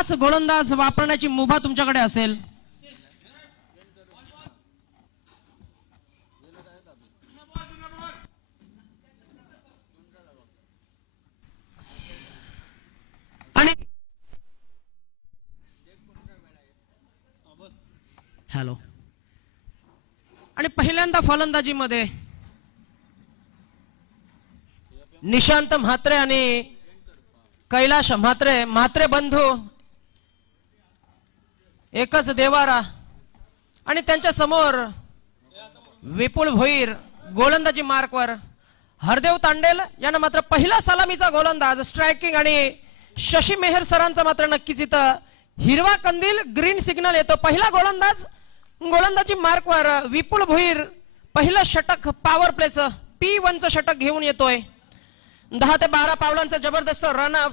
हाच गोलंदाज वापरण्याची मुभा तुमच्याकडे असेल. आणि हॅलो आणि पहिल्यांदा फलंदाजीमध्ये निशांत म्हात्रे आणि कैलाश म्हात्रे बंधू एकच देवारा आणि त्यांच्या समोर विपुल भोईर गोलंदाजी मार्कवर. हरदेव तांडेल यांना मात्र पहिला सलामीचा गोलंदाज स्ट्रायकिंग आणि शशी मेहर सरांचा मात्र नक्कीच इथं हिरवा कंदील ग्रीन सिग्नल येतो. पहिला गोलंदाज गोलंदाजी मार्कवर विपुल भोईर पहिलं षटक पॉवर प्लेचं P1चं षटक घेऊन येतोय. 10 ते 12 पावलांचा जबरदस्त रन अप,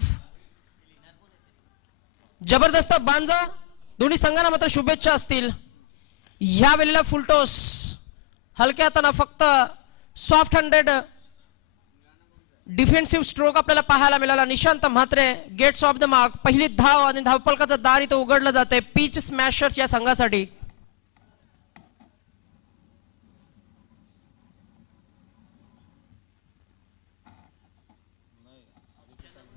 जबरदस्त बांजा. दोन्ही संघांना मात्र शुभेच्छा असतील. या वेळेला फुलटॉस हलक्या हाताने फक्त सॉफ्ट हँडेड डिफेन्सिव्ह स्ट्रोक आपल्याला पाहायला मिळाला. Nishant Mhatre gets off the mark. पहिली धाव आणि धावफलकाचं दार इथं उघडलं जाते पिच स्मॅशर्स या संघासाठी.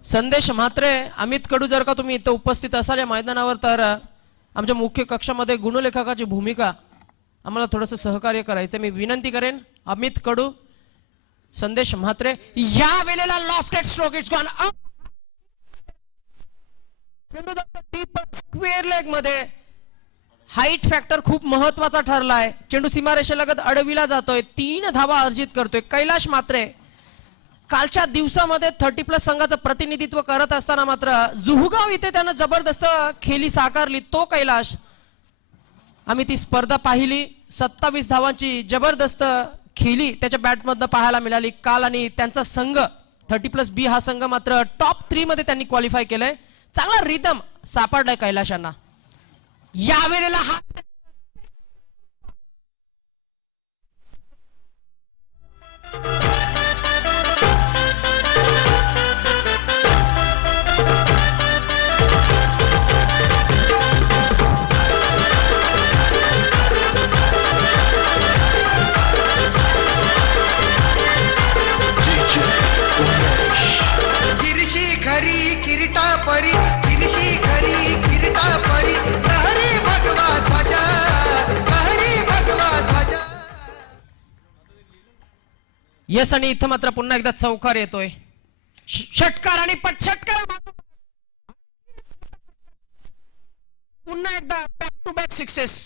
संदेश म्हात्रे, अमित कडू, जर का तुम्ही इथं उपस्थित असाल या मैदानावर तर आमच्या मुख्य कक्षामध्ये गुणलेखकाची भूमिका आम्हाला थोडंसं सहकार्य करायचं. मी विनंती करेन अमित कडू, संदेश म्हात्रे. या वेळेला lofted stroke, it's gone up. Deep square leg मध्ये हाईट फॅक्टर खूप महत्वाचा ठरलाय. चेंडू सीमारेषेलगत अडविला जातोय. 3 धावा अर्जित करतोय कैलाश म्हात्रे. कालच्या दिवसामध्ये 30+ संघाचं प्रतिनिधित्व करत असताना मात्र जुहूगाव इथे त्यानं जबरदस्त खेळी साकारली. तो कैलाश, आम्ही ती स्पर्धा पाहिली. 27 धावांची जबरदस्त खेळी त्याच्या बॅटमधनं पाहायला मिळाली काल. आणि त्यांचा संघ 30+B हा संघ मात्र टॉप 3 मध्ये त्यांनी क्वालिफाय केलंय. चांगला रिदम सापडलाय कैलाशांना. यावेळेला हा यस. आणि इथं मात्र पुन्हा एकदा चौकार येतोय. षटकार आणि षटकार पुन्हा एकदा बॅक टू बॅक सिक्सेस.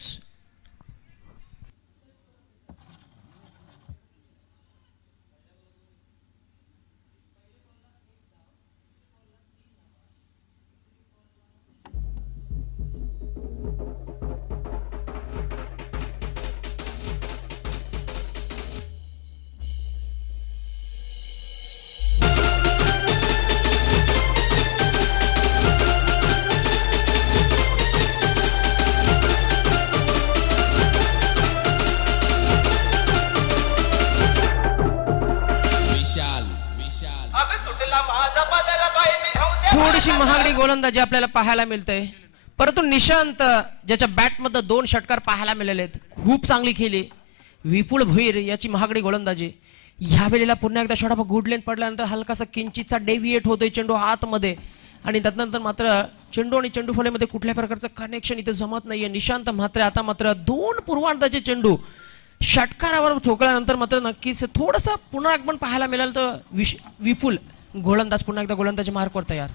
थोडीशी महागडी गोलंदाजी आपल्याला पाहायला मिळते. परंतु निशांत ज्याच्या बॅटमध्ये 2 षटकार पाहायला मिळाले आहेत, खूप चांगली खेळली. विपुल भोईर याची महागडी गोलंदाजी. या वेळेला पुन्हा एकदा शॉट ऑफ गुड लेंथ पडल्यानंतर हलकासा किंचितचा डेव्हिएट होतोय चेंडू आतमध्ये. आणि त्यानंतर मात्र चेंडू आणि चेंडू फळीमध्ये कुठल्या प्रकारचं कनेक्शन इथे जमत नाहीये. निशांत म्हात्रे आता मात्र 2 पूर्वार्धाचे चेंडू षटकारावर ठोकल्यानंतर मात्र नक्कीच थोडंसं पुनरागमन पाहायला मिळालं. तर विपुल गोलंदाज पुन्हा एकदा गोलंदाजी मार्कवर तयार.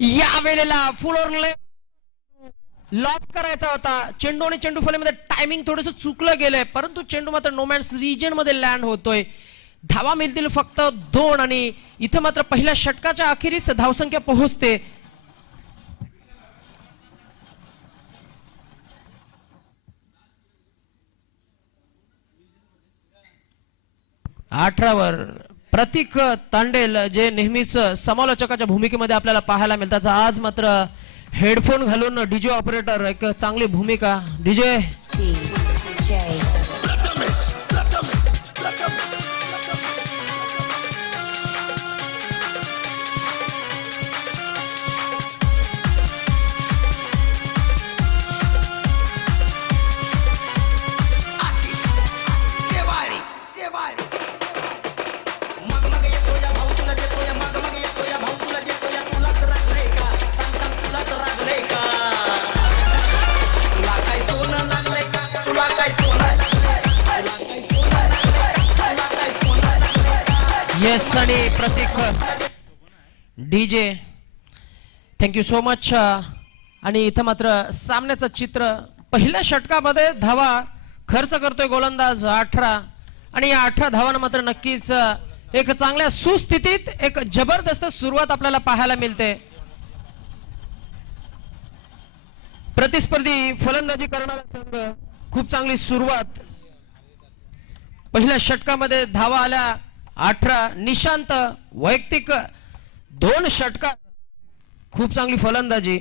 या वेळेला फुलर लॉक करायचा होता. चेंडू आणि चेंडू फळीमध्ये टायमिंग थोडंसं चुकलं गेलंय. परंतु चेंडू मात्र नोमॅन्स रिजन मध्ये लँड होतोय. धावा मिळतील फक्त 2. आणि इथं मात्र पहिल्या षटकाच्या अखेरीस धावसंख्या पोहोचते. अठरावर प्रतीक तांडेल, जे नेहमीच समालोचकाच्या भूमिकेमध्ये आपल्याला पाहायला मिळतात, आज मात्र हेडफोन घालून डीजे ऑपरेटर, एक चांगली भूमिका. डीजे येस आणि प्रतीक डीजे थँक्यू सो मच. आणि इथं मात्र सामन्याचं चित्र पहिल्या षटकामध्ये धावा खर्च करतोय गोलंदाज 18 आणि या 18 धावांना मात्र नक्कीच एक चांगल्या सुस्थितीत एक जबरदस्त सुरुवात आपल्याला पाहायला मिळते. प्रतिस्पर्धी फलंदाजी करणारा संघ खूप चांगली सुरुवात. पहिल्या षटकामध्ये धावा आल्या 18. निशांत वैयक्तिक 2 षटकार खूप चांगली फलंदाजी.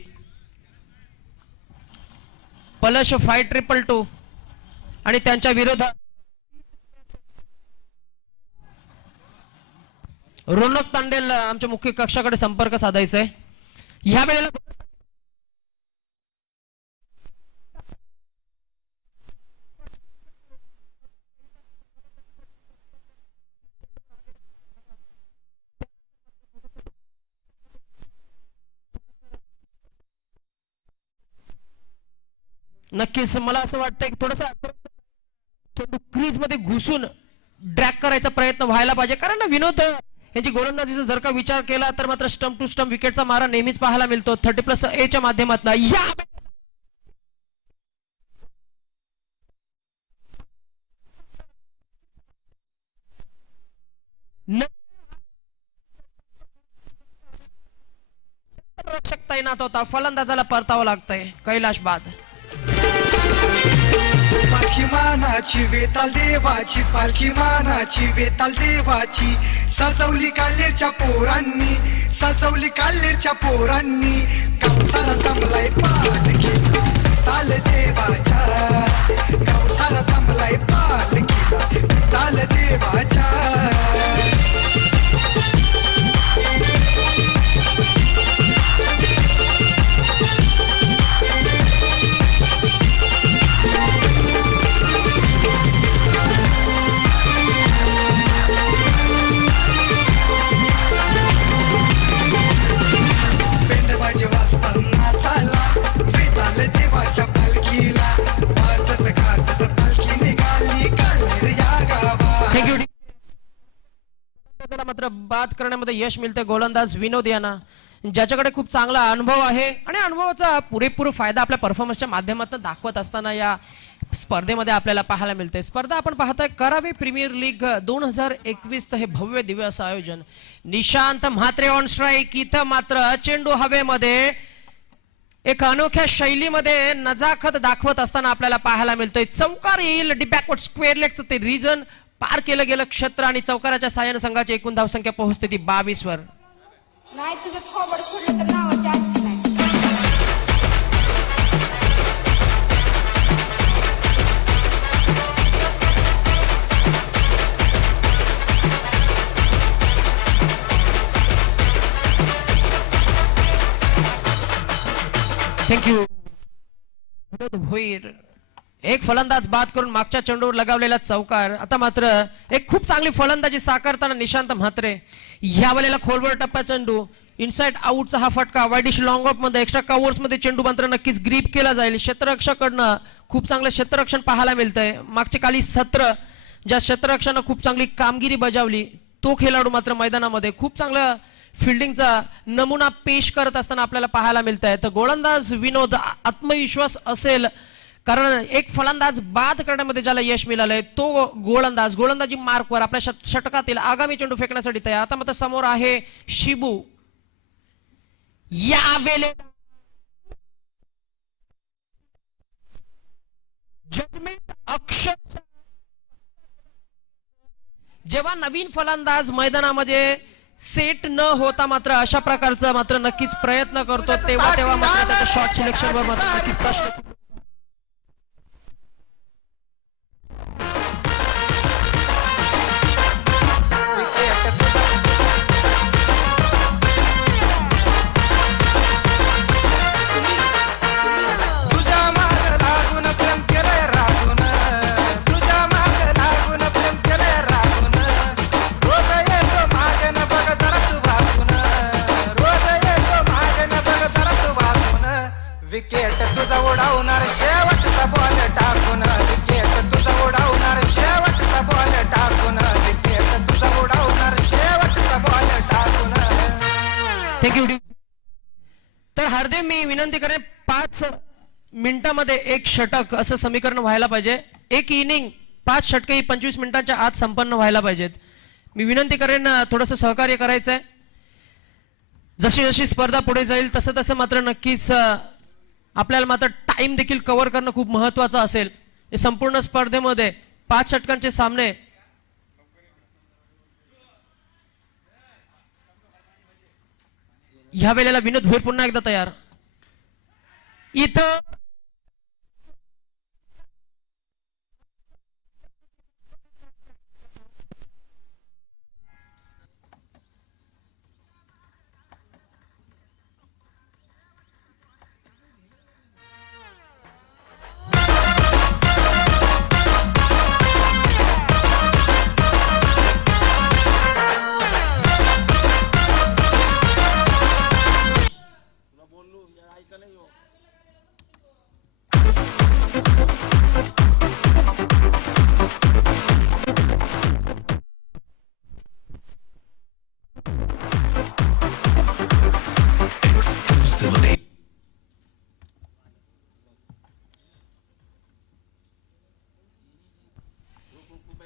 पलश 5-2-2 आणि त्यांच्या विरोधात रोनक तांडेल आमच्या मुख्य कक्षाकडे संपर्क साधायचा आहे या वेळेला. नक्कीच मला असं वाटतं की थोडासा क्रीज मध्ये घुसून ड्रॅग करायचा प्रयत्न व्हायला पाहिजे, कारण विनोद यांची गोलंदाजीचा जर का विचार केला तर मात्र स्टंप टू स्टंप विकेटचा मारा नेहमीच पाहायला मिळतो 30+A च्या माध्यमातून. या रक्षक तैनात होता, फलंदाजाला परतावं लागतंय. कैलाश बाद. पालखी मानाची वेताल देवाची, पालखी मानाची वेताल देवाची, सजवली काल्हेरच्या पोरांनी, सजवली काल्हेरच्या पोरांनी, गावसाला जमलाय पालखी ताल देवाच्या, गावसाला जमलाय पालखी ताल देवाच्या. मात्र बाद करण्यामध्ये यश मिळते गोलंदाज विनोद यांना, ज्याच्याकडे खूप चांगला अनुभव आहे आणि अनुभवाचा पुरेपूर फायदा आपल्या परफॉर्मन्सच्या माध्यमातून दाखवत असताना या स्पर्धेमध्ये आपल्याला पाहायला मिळते. स्पर्धा आपण पाहताय करावे प्रीमियर लीग 2021 हे भव्य दिव्य असं आयोजन. Nishant Mhatre on strike. इथं मात्र चेंडू हवेमध्ये एक अनोख्या शैलीमध्ये नजाकत दाखवत असताना आपल्याला पाहायला मिळतोय. चौकार येईल डी बॅकवर्ड स्क्वेअर लेगचं ते रिजन पार केलं गेलं क्षेत्र आणि चौकाराच्या साहाय्याने संघाची एकूण धावसंख्या पोहोचते ती 22 वर. नाही तुझं थोबड फोडलं तर नावाची आजची नाही. थँक्यू. भोईर एक फलंदाज बाद करून मागच्या चेंडूवर लगावलेला चौकार. आता मात्र एक खूप चांगली फलंदाजी साकारताना निशांत म्हात्रे. या वेळेला खोलवर टप्पा चेंडू इनसाइड आउटचा हा फटका वाईडिश लॉंग ऑफ मध्ये एक्स्ट्रा कव्हर्स मध्ये चेंडू मात्र नक्कीच ग्रीप केला जाईल. क्षेत्ररक्षकाकडनं खूप चांगलं क्षेत्ररक्षण पाहायला मिळतंय. मागचे काही सत्र ज्या क्षेत्ररक्षणानं खूप चांगली कामगिरी बजावली तो खेळाडू मात्र मैदानामध्ये खूप चांगलं फिल्डिंगचा नमुना पेश करत असताना आपल्याला पाहायला मिळत आहे. तर गोलंदाज विनोद आत्मविश्वास असेल कारण एक फलंदाज बाद करण्यामध्ये ज्याला यश मिळालंय तो गोलंदाजी मार्कवर आपल्या षटकातील आगामी चेंडू फेकण्यासाठी तयार. आता मात्र समोर आहे शिबू. या वेळेला जजमेंट अक्षर जेव्हा नवीन फलंदाज मैदानामध्ये सेट न होता मात्र अशा प्रकारचा मात्र नक्कीच प्रयत्न करतो तेव्हा मात्र त्याच्या शॉट सिलेक्शन वर मात्र नक्कीच प्रश्न. विकेट तुझा उडवणार शेवटचा बॉल टाकून, विकेट तुझा उडवणार शेवटचा बॉल टाकून, विकेट तुझा उडवणार शेवट मी विनंती करेन 5 मिनिटांमध्ये एक षटक असं समीकरण व्हायला पाहिजे. एक इनिंग 5 षटके ही 25 मिनिटांच्या आत संपन्न व्हायला पाहिजेत. मी विनंती करेन थोडंसं सहकार्य करायचंय. जशी जशी स्पर्धा पुढे जाईल तसं तसं मात्र नक्कीच आपल्याला मात्र टाइम देखील कव्हर करणं खूप महत्वाचं असेल. हे संपूर्ण स्पर्धेमध्ये 5 षटकांचे सामने ह्या वेळेला विनोद भोईर पुन्हा एकदा तयार. इथं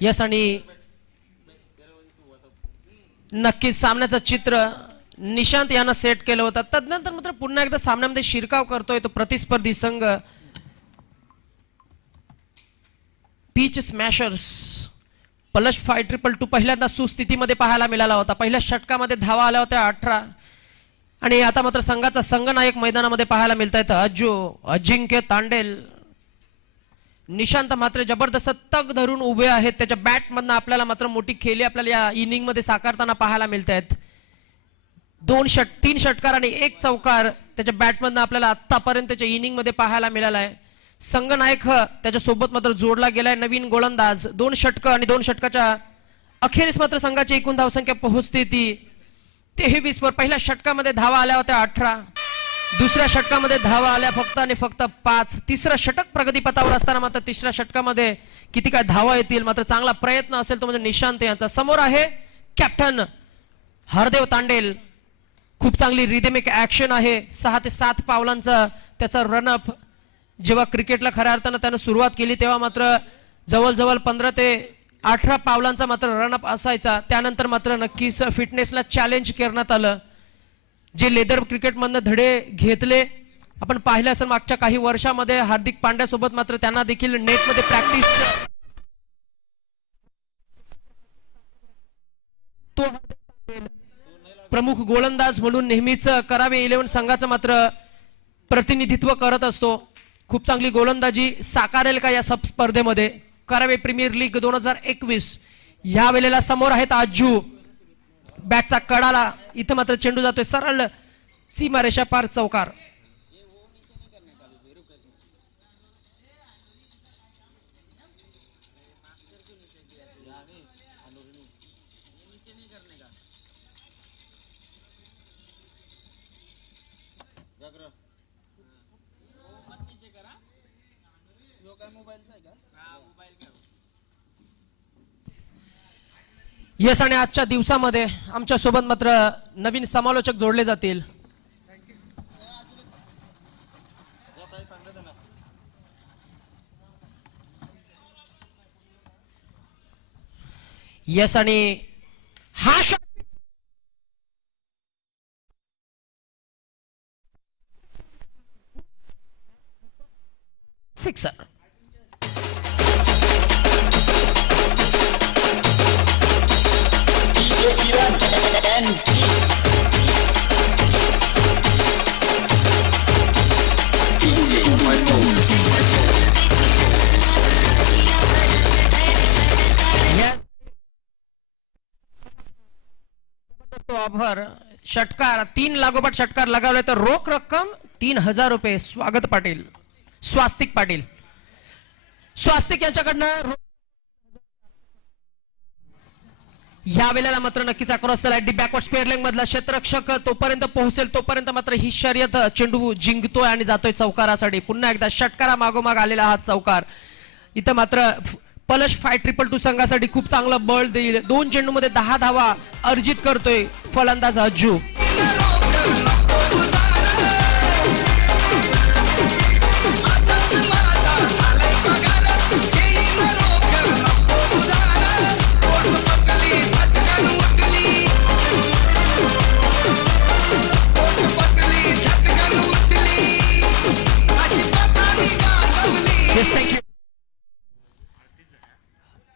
यस आणि नक्कीच सामन्याचं चित्र निशांत यानं सेट केलं होतं. तदनंतर मात्र पुन्हा एकदा सामन्यामध्ये शिरकाव करतोय तो प्रतिस्पर्धी संघ पीच स्मॅशर्स. पलश 5-2-2 पहिल्यांदा सुस्थितीमध्ये पाहायला मिळाला होता. पहिल्या षटकामध्ये धावा आल्या होत्या 18 आणि आता मात्र संघाचा संघनायक मैदानामध्ये पाहायला मिळत आहेत अजिंक्य तांडेल. निशांत मात्र जबरदस्त तग धरून उभे आहेत. त्याच्या बॅटमधनं आपल्याला मात्र मोठी खेळी आपल्याला या इनिंग मध्ये साकारताना पाहायला मिळत आहेत. 3 षटकार आणि 1 चौकार त्याच्या बॅटमधनं आपल्याला आतापर्यंतच्या इनिंग मध्ये पाहायला मिळाला आहे. संघनायक त्याच्या सोबत मात्र जोडला गेलाय नवीन गोलंदाज. 2 षटक आणि 2 षटकाच्या अखेरीस मात्र संघाची एकूण धावसंख्या पोहोचते ती 23 वर. पहिल्या षटकामध्ये धावा आल्या होत्या 18. दुसऱ्या षटकामध्ये धावा आल्या फक्त आणि फक्त 5. तिसरं षटक प्रगतीपथावर असताना मात्र तिसऱ्या षटकामध्ये किती काय धावा येतील मात्र चांगला प्रयत्न असेल तो म्हणजे निशांत यांचा. समोर आहे कॅप्टन हरदेव तांडेल. खूप चांगली रिदमिक ऍक्शन आहे. 6 ते 7 पावलांचा त्याचा रनअप. जेव्हा क्रिकेटला खऱ्या अर्थानं त्यानं सुरुवात केली तेव्हा मात्र जवळजवळ 15 ते 18 पावलांचा मात्र रनअप असायचा. त्यानंतर मात्र नक्कीच फिटनेसला चॅलेंज करण्यात आलं. जे लेदर क्रिकेटमधनं धडे घेतले आपण पाहिलं असेल मागच्या काही वर्षामध्ये हार्दिक पांड्या सोबत मात्र त्यांना देखील नेटमध्ये प्रॅक्टिस तो प्रमुख गोलंदाज म्हणून नेहमीच करावे 11 संघाचं मात्र प्रतिनिधित्व करत असतो. खूप चांगली गोलंदाजी साकारेल का या सब स्पर्धेमध्ये. करावे प्रीमियर लीग 2021 या वेळेला समोर आहेत आजू. बॅटचा कडाला इथं मात्र चेंडू जातोय सरळ सीमारेषा पार चौकार. येस आणि आजच्या दिवसामध्ये आमच्या सोबत मात्र नवीन समालोचक जोडले जातील. येस आणि हा सिक्सर. षटकार 3 लागोपाठ षटकार लगावले तर रोख रक्कम 3000 रुपये. स्वागत पाटील स्वास्तिक पाटील स्वास्तिक यांच्याकडनं या वेळेला मात्र नक्कीच across the line backward square leg मधला क्षेत्ररक्षक तोपर्यंत पोहोचेल तोपर्यंत मात्र ही शर्यत चेंडू जिंकतोय आणि जातोय चौकारासाठी. पुन्हा एकदा षटकारा मागोमाग आलेला हा चौकार. इथं मात्र पलश 5-2-2 संघासाठी खूप चांगलं बळ देईल. 2 चेंडूमध्ये 10 धावा अर्जित करतोय फलंदाज अज्जू.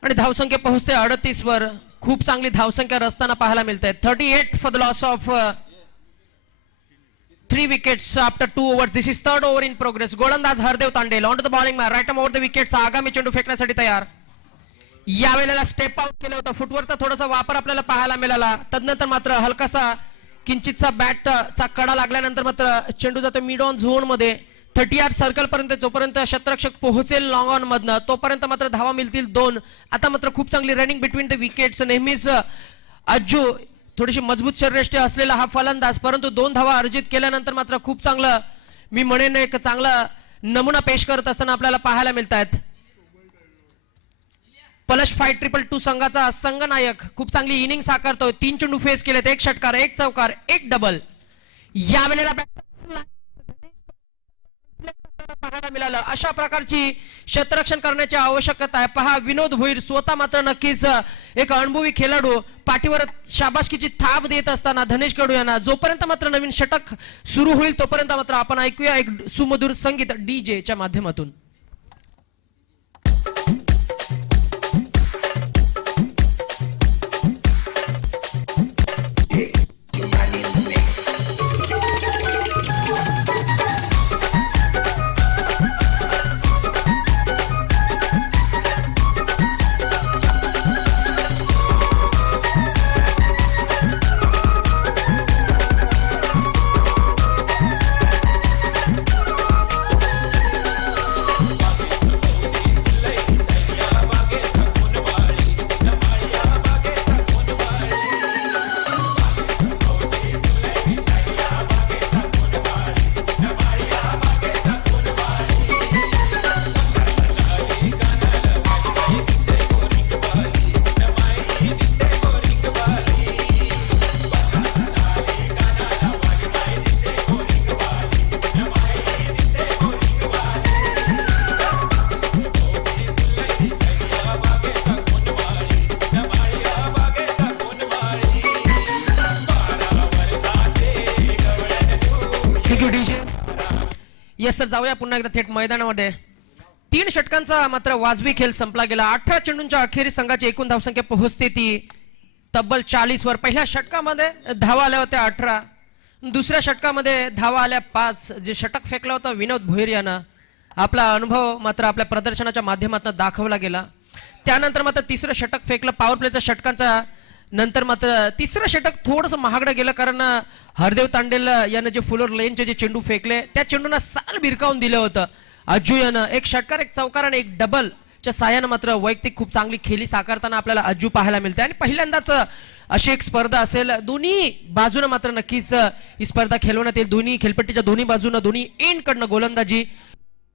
आणि धावसंख्या पोहोचते 38 वर. खूप चांगली धावसंख्या रस्ताना पाहायला मिळते. 38 for the loss of 3 wickets after 2 overs. This is third over in progress. गोलंदाज Hardev Tandel on to the bowling man, right over the wickets. आगामी चेंडू फेकण्यासाठी तयार. यावेळेला स्टेप आउट केलं होतं. फुटवरचा थोडासा वापर आपल्याला पाहायला मिळाला. तदनंतर मात्र हलकासा किंचितचा बॅटचा कडा लागल्यानंतर मात्र चेंडू जातो मिड ऑन झोन मध्ये. 30 यार्ड सर्कल पर्यंत जोपर्यंत शतरक्षक पोहोचेल लॉंग ऑन मधनं तोपर्यंत मात्र धावा मिळतील 2. आता मात्र खूप चांगली रनिंग बिटवीन द विकेट्स. नेहमीच अज्जू थोडीशी मजबूत शरीरयष्टी असलेला हा फलंदाज, परंतु 2 धावा अर्जित केल्यानंतर मात्र खूप चांगलं, मी म्हणेन एक चांगला नमुना पेश करत असताना आपल्याला पाहायला मिळत आहेत. पलश 5-2-2 संघाचा संघनायक खूप चांगली इनिंग साकारतोय. 3 चेंडू फेस केलेत, 1 षटकार, 1 चौकार, 1 डबल. यावेळेला पाहायला मिळालं. अशा प्रकारची क्षेत्ररक्षण करण्याची आवश्यकता आहे. पहा विनोद भोईर स्वतः मात्र नक्कीच एक अनुभवी खेळाडू पाठीवर शाबासकीची थाप देत असताना धनेश कडू यांना जोपर्यंत मात्र नवीन षटक सुरू होईल तोपर्यंत मात्र आपण ऐकूया एक सुमधुर संगीत डीजे च्या माध्यमातून. येस सर, जाऊया पुन्हा एकदा थेट मैदानामध्ये. 3 षटकांचा मात्र वाजवी खेळ संपला गेला. 18 चेंडूंच्या अखेरीस संघाची एकूण धावसंख्या पोहोचते ती तब्बल 40 वर. पहिल्या षटकामध्ये धावा आल्या होत्या 18, दुसऱ्या षटकामध्ये धावा आल्या 5. जे षटक फेकलं होतं विनोद भोईर यानं, आपला अनुभव मात्र आपल्या प्रदर्शनाच्या माध्यमातून दाखवला गेला. त्यानंतर मात्र तिसरं षटक फेकलं पॉवर प्लेच्या षटकांचा नंतर. मात्र तिसरं षटक थोडंसं महागडं गेलं कारण हरदेव तांडेल यानं जे फुलर लेनचे जे चेंडू फेकले त्या चेंडूंना साल भिरकावून दिलं होतं. अज्जू यानं 1 षटकार, 1 चौकार आणि 1 डबल च्या साह्यानं मात्र वैयक्तिक खूप चांगली खेळी साकारताना आपल्याला अज्जू पाहायला मिळते. आणि पहिल्यांदाच अशी एक स्पर्धा असेल, दोन्ही बाजूनं मात्र नक्कीच ही स्पर्धा खेळवण्यात येईल. दोन्ही खेळपट्टीच्या दोन्ही बाजूनं दोन्ही एंड कडनं गोलंदाजी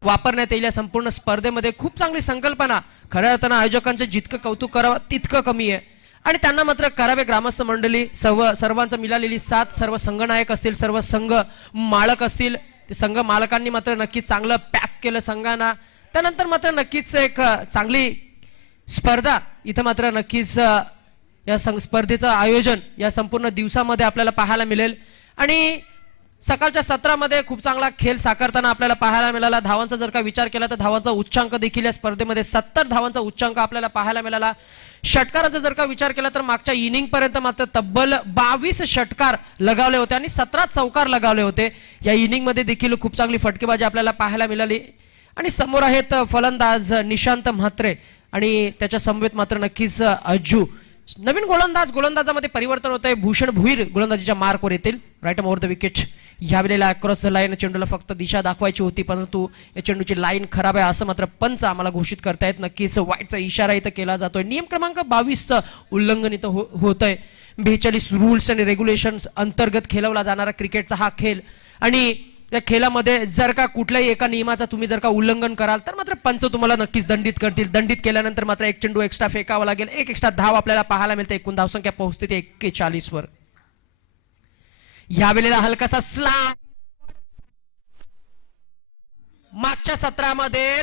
वापरण्यात येईल. या संपूर्ण स्पर्धेमध्ये खूप चांगली संकल्पना, खऱ्या अर्थानं आयोजकांचं जितकं कौतुक करावं तितकं कमी आहे. आणि त्यांना मात्र करावे ग्रामस्थ मंडळी सर्वांचं मिळालेली साथ, सर्व संघनायक असतील, सर्व संघ मालक असतील, ते संघ मालकांनी मात्र नक्कीच चांगलं पॅक केलं संघांना. त्यानंतर मात्र नक्कीच एक चांगली स्पर्धा इथं मात्र नक्कीच या स्पर्धेचं आयोजन या संपूर्ण दिवसामध्ये आपल्याला पाहायला मिळेल. आणि सकाळच्या सत्रामध्ये खूप चांगला खेळ साकारताना आपल्याला पाहायला मिळाला. धावांचा जर का विचार केला तर धावांचा उच्चांक देखील या स्पर्धेमध्ये 70 धावांचा उच्चांक आपल्याला पाहायला मिळाला. षटकारांचा जर का विचार केला तर मागच्या इनिंग पर्यंत मात्र तब्बल 22 षटकार लगावले होते आणि 17 चौकार लगावले होते. या इनिंग मध्ये देखील खूप चांगली फटकेबाजी आपल्याला पाहायला मिळाली. आणि समोर आहेत फलंदाज निशांत म्हात्रे आणि त्याच्या समवेत मात्र नक्कीच अज्जू. नवीन गोलंदाजामध्ये परिवर्तन होत आहे. भूषण भुईर गोलंदाजीच्या मार्कवर येतील, राईट ओव्हर द विकेट. यावेळेला अक्रॉस द लाईन चेंडूला फक्त दिशा दाखवायची होती, परंतु या चेंडूची लाईन खराब आहे असं मात्र पंच आम्हाला घोषित करतायत. नक्कीच वाईटचा इशारा इथं केला जातोय. नियम क्रमांक 22चं उल्लंघन इथं होत आहे. 42 रूल्स आणि रेग्युलेशन्स अंतर्गत खेळवला जाणारा क्रिकेटचा हा खेळ. आणि या खेळामध्ये जर का कुठल्याही एका नियमाचा तुम्ही जर का उल्लंघन कराल तर मात्र पंच तुम्हाला नक्कीच दंडित करतील. दंडित केल्यानंतर मात्र 1 चेंडू एक्स्ट्रा फेकावा लागेल. 1 एक्स्ट्रा धाव आपल्याला पाहायला मिळते. एकूण धावसंख्या पोहोचते ते 41 वर. यावेळेला हलकासा स्लॅम मागच्या सत्रामध्ये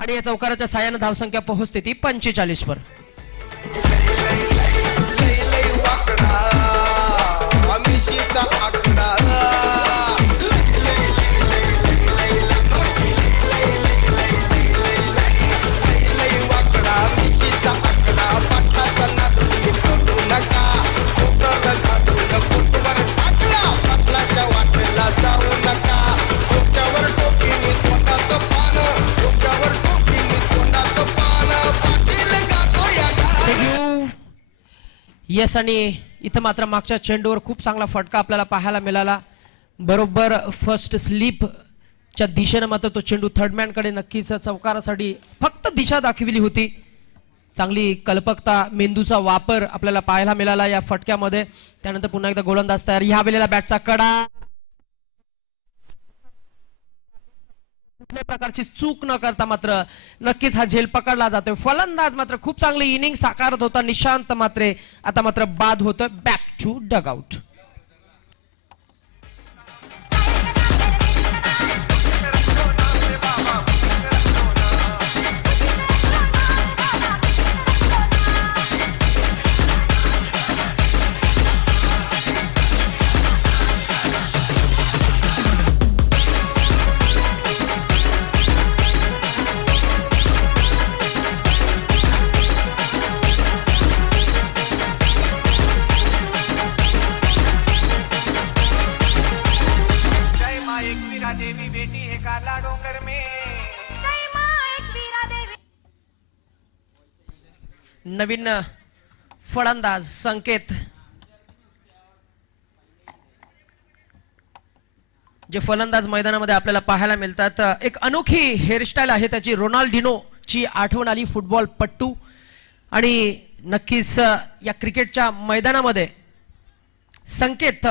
आणि या चौकाराच्या साह्यानं धावसंख्या पोहोचते ती 45 वर. येस, आणि इथं मात्र मागच्या चेंडूवर खूप चांगला फटका आपल्याला पाहायला मिळाला. बरोबर फर्स्ट स्लिपच्या दिशेनं मात्र तो चेंडू थर्डमॅन कडे नक्कीच चौकारासाठी फक्त दिशा दाखविली होती. चांगली कल्पकता, मेंदूचा वापर आपल्याला पाहायला मिळाला या फटक्यामध्ये. त्यानंतर पुन्हा एकदा गोलंदाज तयार. ह्या वेळेला बॅटचा कडा, कुठल्याही प्रकारची चूक न करता मात्र नक्कीच हा झेल पकडला जातोय. फलंदाज मात्र खूप चांगली इनिंग साकारत होता निशांत मात्रे. आता मात्र बाद होतोय. Back to dugout. जय माँ एक वीरा देवी बेटी है काला डोंगर में. नवीन फलंदाज संकेत, जे फलंदाज मैदानामध्ये आपल्याला पाहायला मिळतात. एक अनोखी हेअरस्टाईल आहे त्याची. रोनाल्डिनोची आठवण आली, फुटबॉल पट्टू. आणि नक्कीच या क्रिकेटच्या मैदानामध्ये संकेत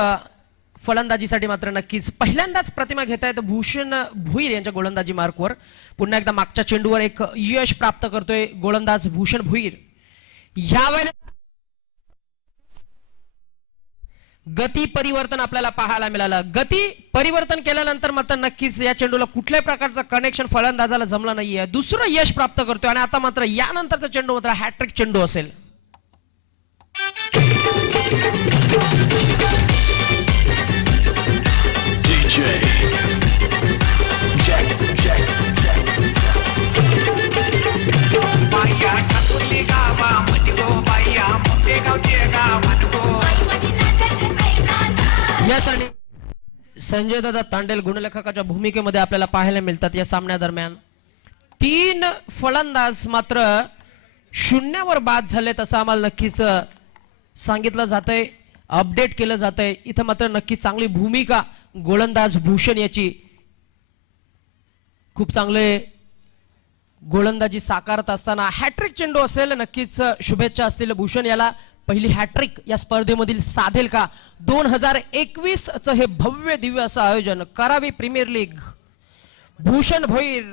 फलंदाजीसाठी मात्र नक्कीच पहिल्यांदाच प्रतिमा घेत आहेत. भूषण भुईर यांच्या गोलंदाजी मार्कवर पुन्हा एकदा मागच्या चेंडूवर एक यश प्राप्त करतोय गोलंदाज भूषण भुईर. यावेळेला गती परिवर्तन आपल्याला पाहायला मिळालं. गती परिवर्तन केल्यानंतर मात्र नक्कीच या चेंडूला कुठल्याही प्रकारचं कनेक्शन फलंदाजाला जमलं नाहीये. दुसरं यश प्राप्त करतोय आणि आता मात्र यानंतरचा चेंडू मात्र हॅट्रिक चेंडू असेल. बाया ठाकुर्ली गावामध्ये गो बाया मोठे गावचे गावात गो. यस, आणि संजय दादा तांडेल गुणलेखकाच्या भूमिकेमध्ये आपल्याला पाहायला मिळतात या सामन्यादरम्यान. 3 फलंदाज मात्र शून्यावर बाद झालेत असं आम्हाला नक्कीच सांगितलं जातंय, अपडेट केलं जातंय. इथं मात्र नक्कीच चांगली भूमिका गोलंदाज भूषण याची. खूप चांगले गोलंदाजी साकारत असताना हॅट्रिक चेंडू असेल. नक्कीच शुभेच्छा असतील भूषण याला. पहिली हॅट्रिक या स्पर्धेमधील साधेल का? 2021 चं हे भव्य दिव्य असं आयोजन करावी premier league. Bhushan Bhoir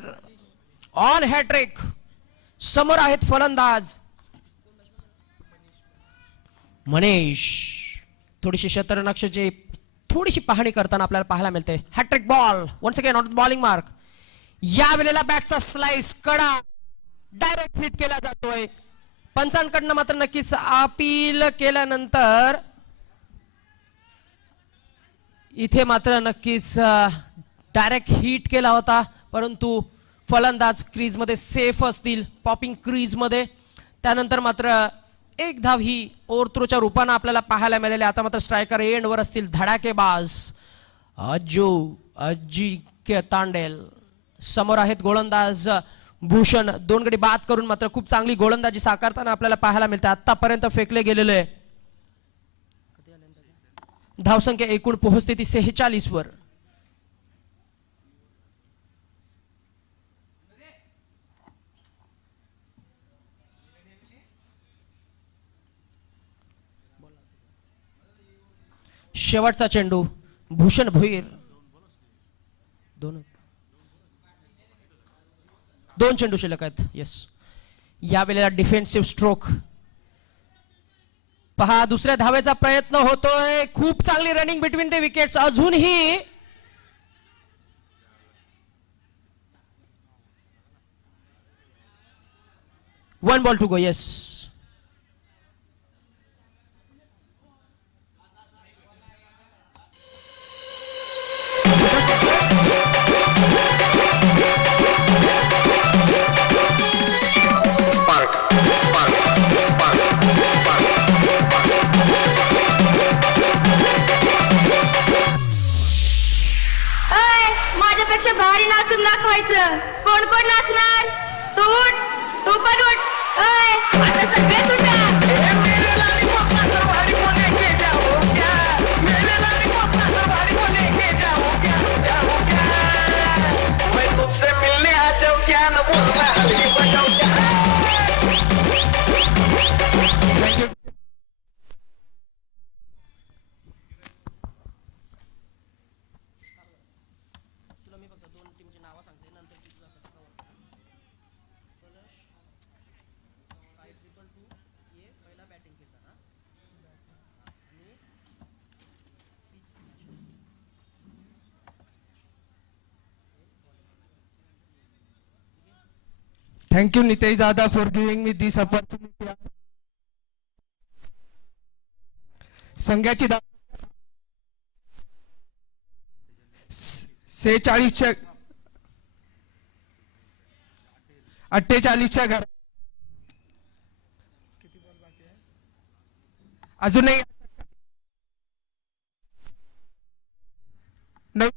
on hat trick. समोर आहेत फलंदाज मनीष. थोडीशी क्षेत्ररक्षणाची थोडीशी पाहणी करताना आपल्याला पाहायला मिळते. Hat trick ball once again on bowling mark. या वेळेला बॅटचा स्लाइस कडा डायरेक्ट हिट केला जातोय. पंचांकडनं मात्र नक्कीच अपील केल्यानंतर इथे मात्र नक्कीच डायरेक्ट हिट केला होता, परंतु फलंदाज क्रीज मध्ये सेफ असतील, पॉपिंग क्रीज मध्ये. त्यानंतर मात्र एक धाव ही ओव्हरथ्रोच्या रूपाने आपल्याला पाहायला मिळाली. आता मात्र स्ट्रायकर एंडवर असतील धडाकेबाज अजिंक्य तांडेल. समोर आहेत गोलंदाज भूषण. 2 गडी बाद करून मात्र खूप चांगली गोलंदाजी साकारताना आपल्याला पाहायला मिळते. आतापर्यंत फेकले गेलेले धावसंख्या एकूण पोहोचते ती 46 वर. शेवटचा चेंडू भूषण भोईर. 2 चेंडू शिल्लक आहेत. येस, या वेळेला डिफेन्सिव्ह स्ट्रोक पहा. दुसऱ्या धावेचा प्रयत्न होतोय. खूप चांगली रनिंग बिटवीन द विकेट्स. अजूनही one ball to go. Yes, माझ्यापेक्षा भारी नाचून दाखवायचं. कोण कोण नाचणार? तू उठ, तू पण उठ. आता सगळे उठा. Thank you, Nitesh Dada, for giving me this opportunity. संघाची 46च्या 48च्या घर अजूनही नाही.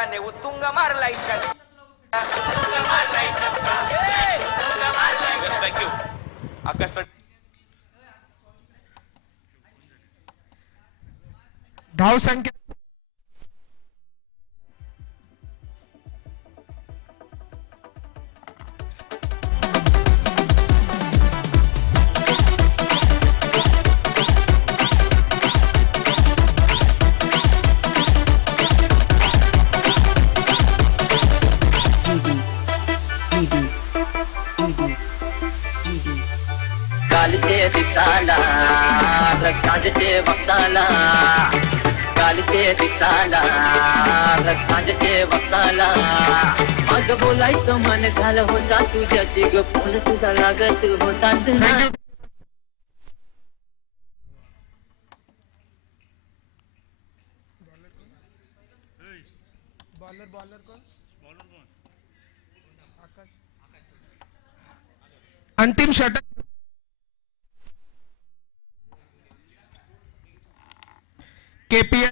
आणि उत्तुंग मारला थँक्यू आकाश धाव संख्या कालचे दिसाला सांजचे वक्ताला कालचे दिसाला सांजचे वक्ताला माझं बोलायचं मन झालं होता तुझ्याशी ग फोन तुझा लागत होताच ना. अंतिम षटक केपीएल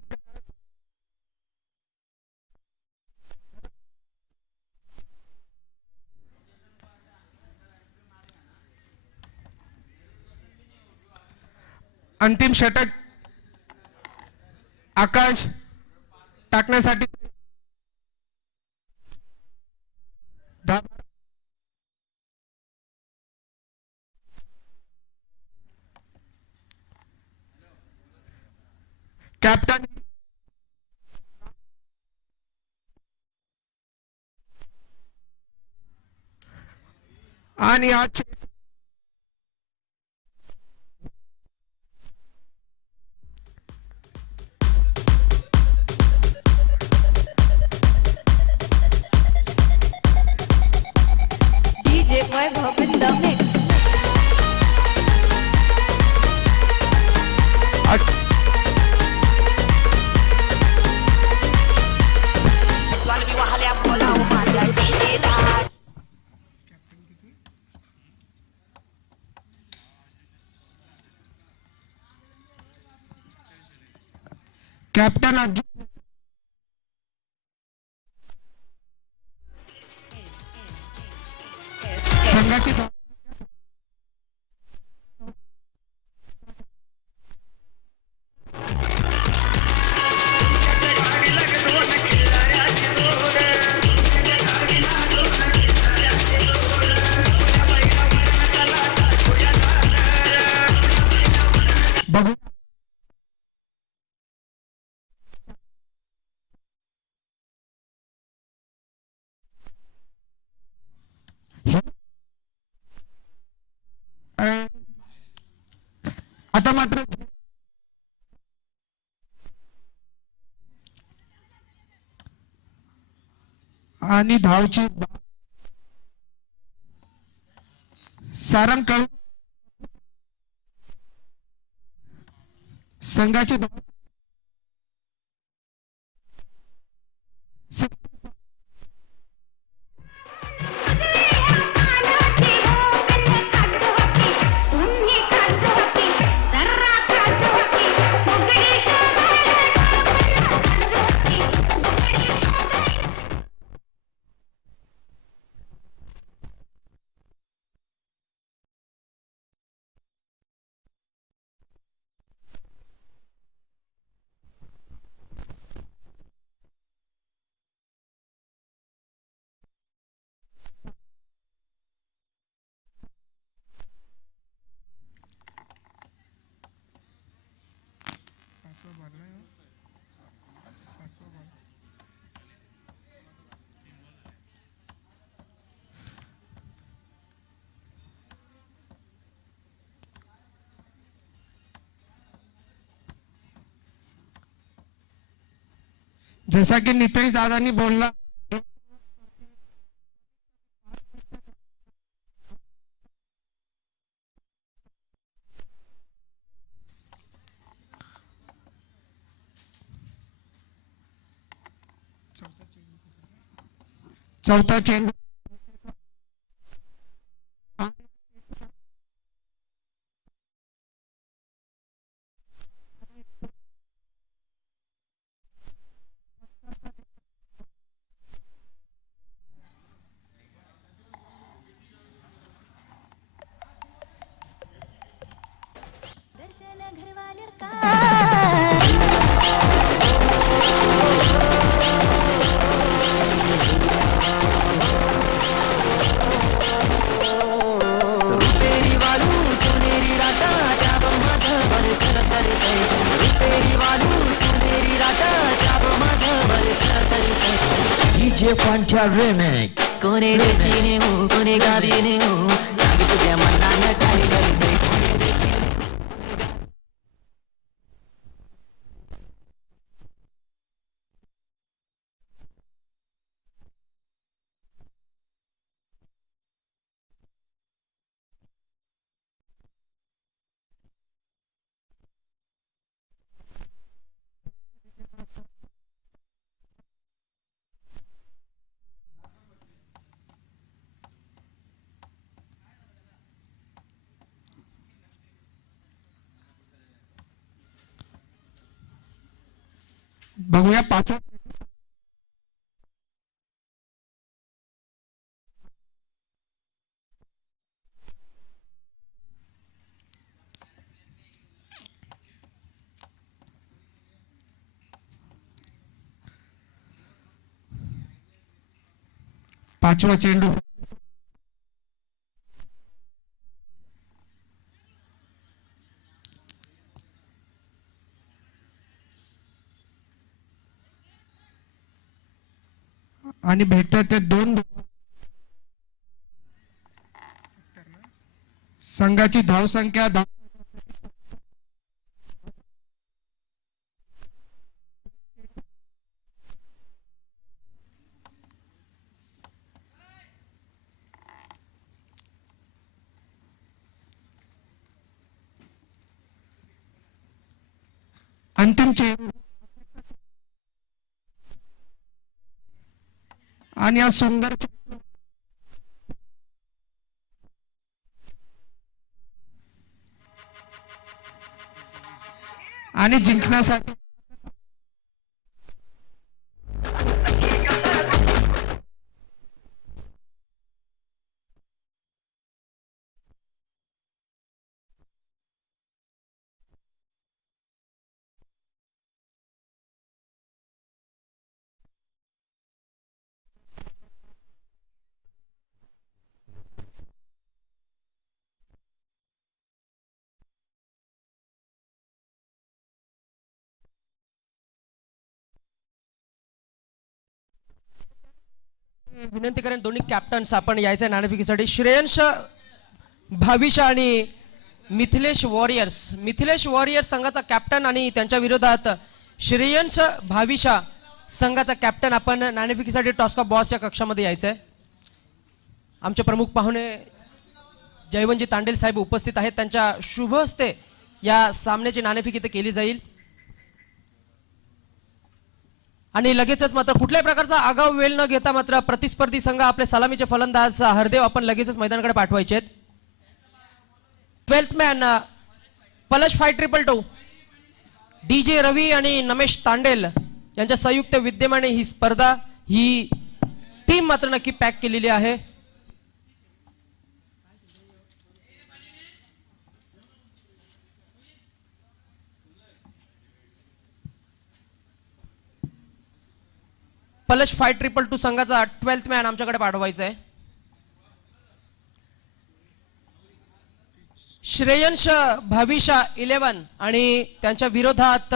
अंतिम षटक आकाश टाकण्यासाठी कॅप्टन आणि आज DJ Vaibhav in the mix. Captain Arjun संघाची बघू आता मात्र आणि धावची सारंग करू संघाची धाव जसा की नितेश दादांनी बोलला, चौथा चेंडू दर्शन घरवाले का DJ Frontier Remix. कोणी देशीने हो कोणी गावीने हो सांग तुझ्या मनानं काय करते कोणी देशीने बघूया पाचवा चेंडू आणि भेटतात ते दोन. संघाची धावसंख्या अंतिम चेंडू आणि हा सुंदर आणि जिंकण्यासाठी विनंती करेन दोन्ही कॅप्टन्स आपण यायचं नाणेफेकीसाठी. श्रेयंश भाविशा आणि मिथिलेश वॉरियर्स संघाचा कॅप्टन आणि त्यांच्या विरोधात श्रेयंश भाविशा संघाचा कॅप्टन आपण नाणेफेकीसाठी टॉस ऑफ बॉस या कक्षामध्ये यायचंय. आमचे प्रमुख पाहुणे जयवंतजी तांडेल साहेब उपस्थित आहेत. त्यांच्या शुभ हस्ते या सामन्याची नाणेफेकी इथे केली जाईल आणि लगेचच मात्र कुठल्याही प्रकारचा आगाऊ वेळ न घेता मात्र प्रतिस्पर्धी संघ आपले सलामीचे फलंदाज हरदेव आपण लगेचच मैदानाकडे पाठवायचे आहेत. 12th मॅन पलश 5222 DJ रवी आणि नमेश तांडेल यांच्या संयुक्त विद्यमाने ही स्पर्धा ही टीम मात्र नक्की पॅक केलेली आहे. पलश 5222 संघाचा 12th मॅन आमच्याकडे पाठवायचा आहे. श्रेयंश भाविशा 11 आणि त्यांच्या विरोधात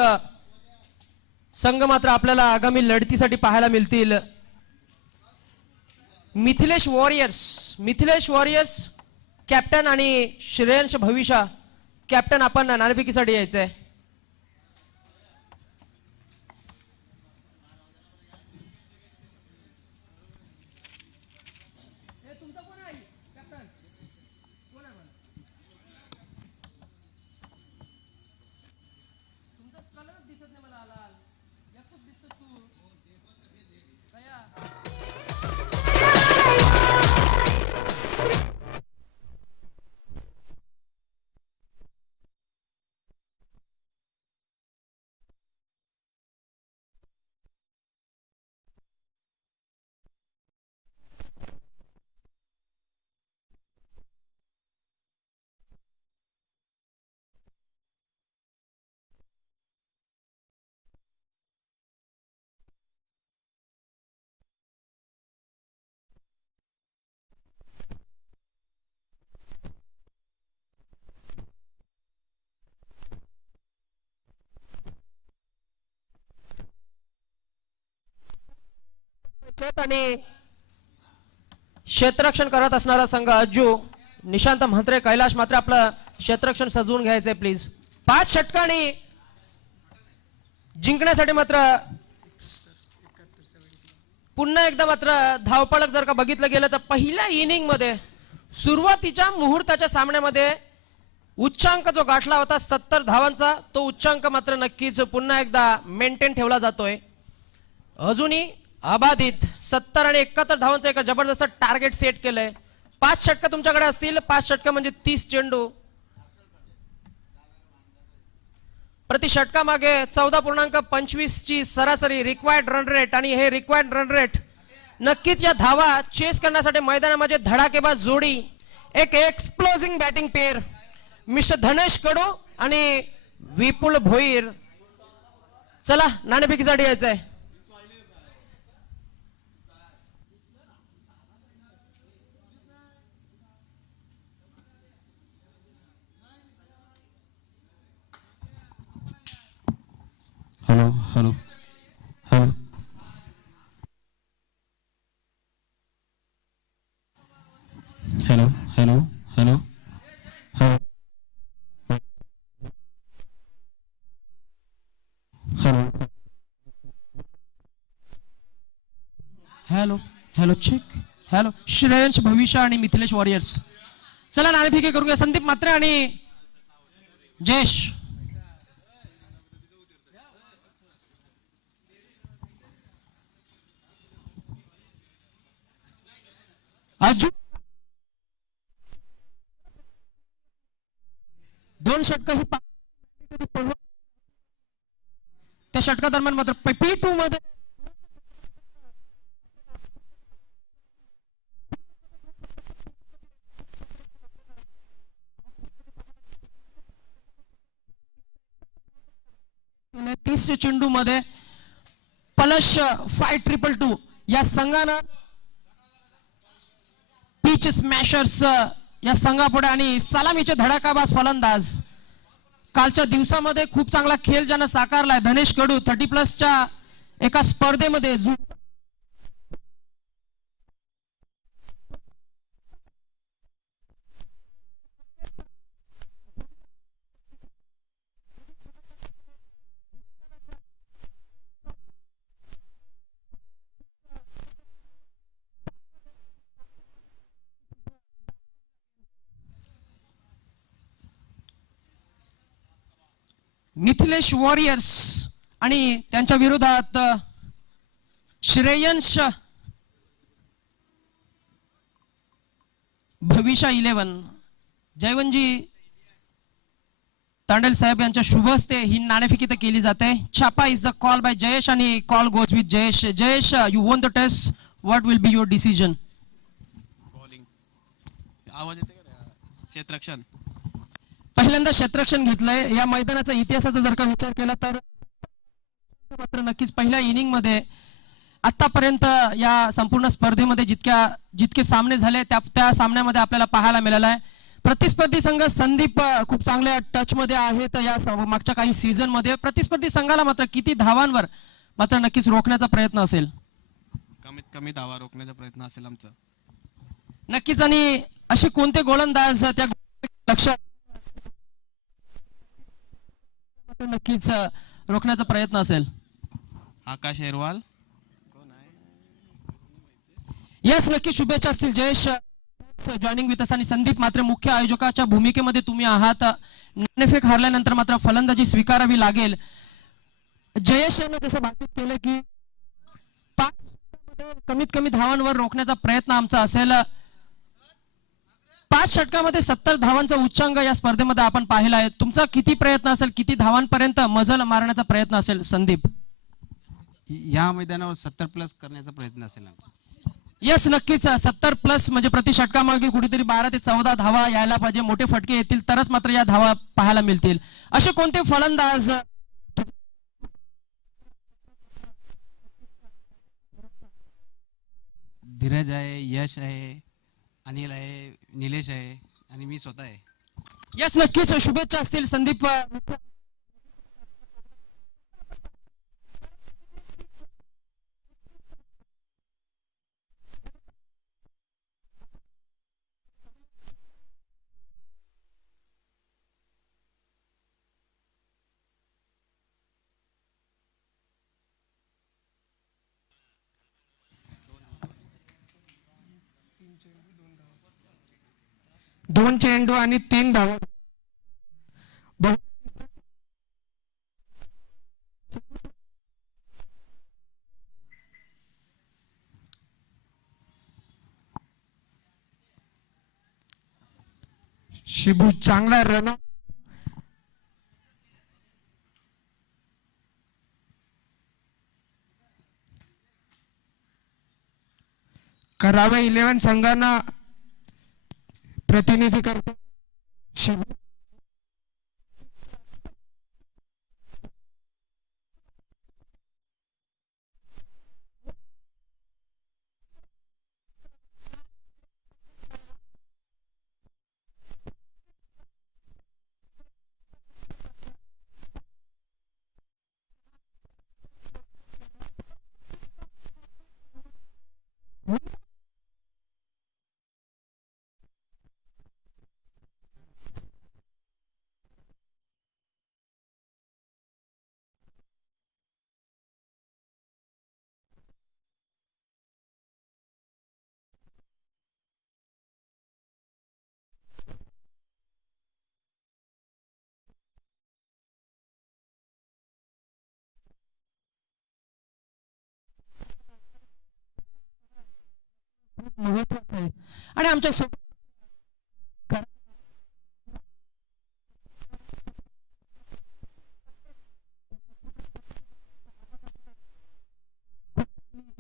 संघ मात्र आपल्याला आगामी लढतीसाठी पाहायला मिळतील. मिथिलेश वॉरियर्स कॅप्टन आणि श्रेयंश भाविशा कॅप्टन आपण नाणेफेकीसाठी यायचंय. आहेत आणि क्षेत्ररक्षण करत असणारा संघ अज्जू, निशांत म्हात्रे, कैलाश मात्र आपलं क्षेत्ररक्षण सजवून घ्यायचंय प्लीज. 5 षटकांनी जिंकण्यासाठी मात्र पुन्हा एकदा मात्र धावपळक जर का बघितलं गेलं तर पहिल्या इनिंग मध्ये सुरुवातीच्या मुहूर्ताच्या सामन्यामध्ये उच्चांक जो गाठला होता 70 धावांचा, तो उच्चांक मात्र नक्कीच पुन्हा एकदा मेंटेन ठेवला जातोय. अजूनही अबाधित 70 आणि 71 धावांचं एक जबरदस्त टार्गेट सेट केलंय. 5 षटक तुमच्याकडे असतील. 5 षटक म्हणजे 30 चेंडू. प्रति षटकामागे 14.25 ची सरासरी रिक्वायर्ड रन रेट आणि हे रिक्वायर्ड रन रेट नक्कीच या धावा चेस करण्यासाठी मैदानामध्ये धडाकेबाज जोडी, एक exploding batting pair mister Dhanesh Kadu आणि विपुल भोईर. चला नाणेफेकीसाठी यायचंय. Hello hello hello hello hello hello hello hello hello hello check. Hello Shreyansh Bhavishya आणि मिथिलेश वॉरियर्स. चला नाणेफेकी करूया. संदीप म्हात्रे आणि जयेश. अजून 2 षटक ही त्या षटकादरम्यान मात्र P2 मध्ये चेंडू मध्ये प्लस 5-2-2 या संघानं पिच स्मॅशर्स या संघापुढे आणि सलामीचे धडाकाबाज फलंदाज कालच्या दिवसामध्ये खूप चांगला खेळ ज्यानं साकारलाय धनेश कडू 30+ एका स्पर्धेमध्ये मिथिलेश वॉरियर्स आणि त्यांच्या विरोधात श्रेयंश भविष्य 11. जयवंतजी तांडेल साहेब यांच्या शुभ हस्ते ही नाणेफेकी तर केली जाते. छापा is the call by Jayesh आणि call goes with Jayesh. Jayesh, you won the test. What will be your decision? Bowling. आवाज येते का? क्षेत्ररक्षण. पहिल्यांदा क्षेत्ररक्षण घेतलंय. या मैदानाचा इतिहासाचा जर का विचार केला तर मात्र नक्कीच पहिल्या इनिंग मध्ये आतापर्यंत या संपूर्ण स्पर्धेमध्ये जितके सामने झाले त्या सामन्यामध्ये आपल्याला पाहायला मिळाला आहे. प्रतिस्पर्धी संघ संदीप खूप चांगल्या टच मध्ये आहेत या मागच्या काही सीझन मध्ये. प्रतिस्पर्धी संघाला मात्र किती धावांवर मात्र नक्कीच रोखण्याचा प्रयत्न असेल? कमीत कमी धावा रोखण्याचा प्रयत्न असेल आमचा नक्कीच. आणि असे कोणते गोलंदाज त्या लक्षात नक्कीच रोखण्याचा प्रयत्न असेल? आकाश हेरवाल. यस, नक्की शुभेच्छा असतील. जयेश जॉइनिंग विथ अस आणि संदीप मात्र मुख्य आयोजकाच्या भूमिकेमध्ये तुम्ही आहात. नाणेफेक हारल्यानंतर मात्र फलंदाजी स्वीकारावी लागेल. जयेश यांना जसं भाकीत केलं की 5 कमीत कमी धावांवर रोखण्याचा प्रयत्न आमचा असेल. 5 षटकामध्ये 70 धावांचा उच्चांक या स्पर्धेमध्ये आपण पाहिला आहे. तुमचा किती प्रयत्न असेल, किती धावांपर्यंत मजल मारण्याचा प्रयत्न असेल संदीप? या मैदानावर 70+ करण्याचा प्रयत्न असेल आमचा. यस, नक्कीच. 70+ म्हणजे प्रति षटकामागे कुठेतरी 12 ते 14 धावा यायला पाहिजे. मोठे फटके येतील तरच मात्र या धावा पाहायला मिळतील. असे कोणते फलंदाज धीरज आहे, यश आहे, अनिल आहे, निलेश आहे आणि मी स्वतः आहे. यस, नक्कीच. शुभेच्छा असतील संदीप. 2 चेंडू आणि 3 धावा. शिबू चांगला रन. करावे 11 संघांना प्रतिनिधी करतो शिबू. महत्वाचं आहे आणि आमच्या